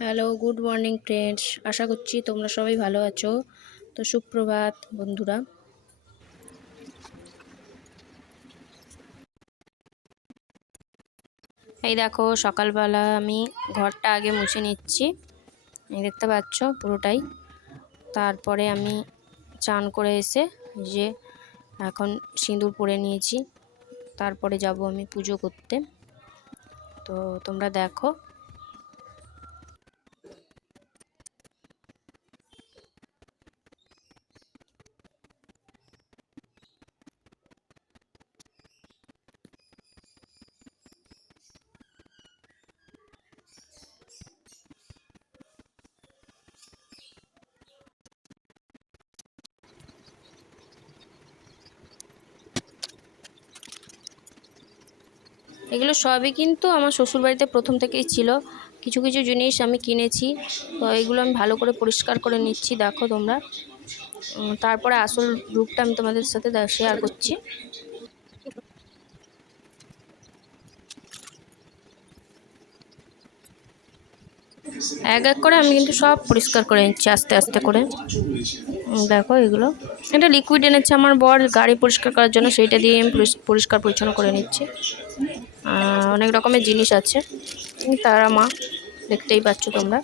Hello, good morning friends. আশা করছি তোমরা সবাই ভালো আছো। তো সুপ্রভাত বন্ধুরা। এই দেখো, সকালবেলা আমি ঘরটা আগে মুছে নিচ্ছি। এই দেখতে পাচ্ছ পুরোটাই। তারপরে আমি চান করে এসে যে এখন সিঁদুর পরে নিয়েছি। তারপরে যাব আমি পুজো করতে। তো তোমরা দেখো। এগুলো সবই কিন্তু আমার শ্বশুরবাড়িতে প্রথম থেকেই ছিল। কিছু কিছু জিনিস আমি কিনেছি। তো এগুলো আমি ভালো করে পরিষ্কার করে নিচ্ছি, দেখো তোমরা। তারপরে আসল রূপটা আমি তোমাদের সাথে শেয়ার করছি। এক এক করে আমি কিন্তু সব পরিষ্কার করে নিচ্ছি আস্তে আস্তে করে। দেখো এগুলো, এটা লিকুইড এনেছে আমার বর গাড়ি পরিষ্কার করার জন্য, সেইটা দিয়ে আমি পরিষ্কার পরিচ্ছন্ন করে নিচ্ছি। অনেক রকমের জিনিস আছে, তারা মা দেখতেই পাচ্ছ তোমরা।